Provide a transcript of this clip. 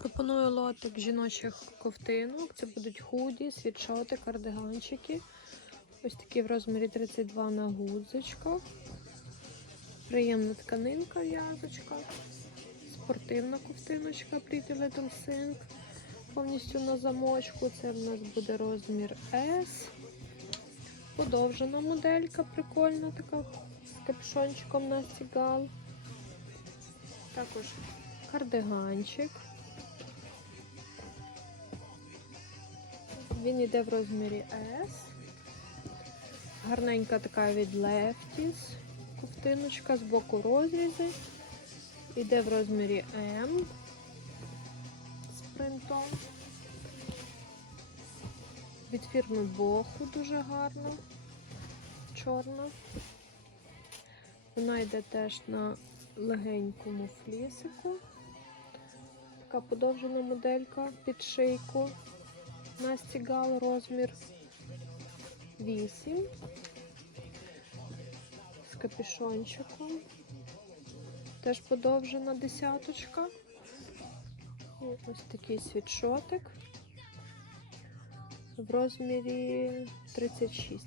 Пропоную лотик жіночих ковтинок. Це будуть худі, світшоти, кардиганчики. Ось такі в розмірі 32 на гудзичках. Приємна тканинка в'язочка. Спортивна ковтиночка Pretty Little Thing. Повністю на замочку. Це в нас буде розмір S. Подовжена моделька, прикольна така з капюшончиком на стігал. Також кардиганчик. Він йде в розмірі S. Гарненька така від Lefties. Ковтиночка з боку розрізи. Іде в розмірі M з принтом. Від фірми Боху дуже гарна. Чорна. Вона йде теж на легенькому флісику. Така подовжена моделька під шийку. Настігал розмір 8 з капюшончиком. Теж подовжена десяточка. І ось такий світшотик в розмірі 36.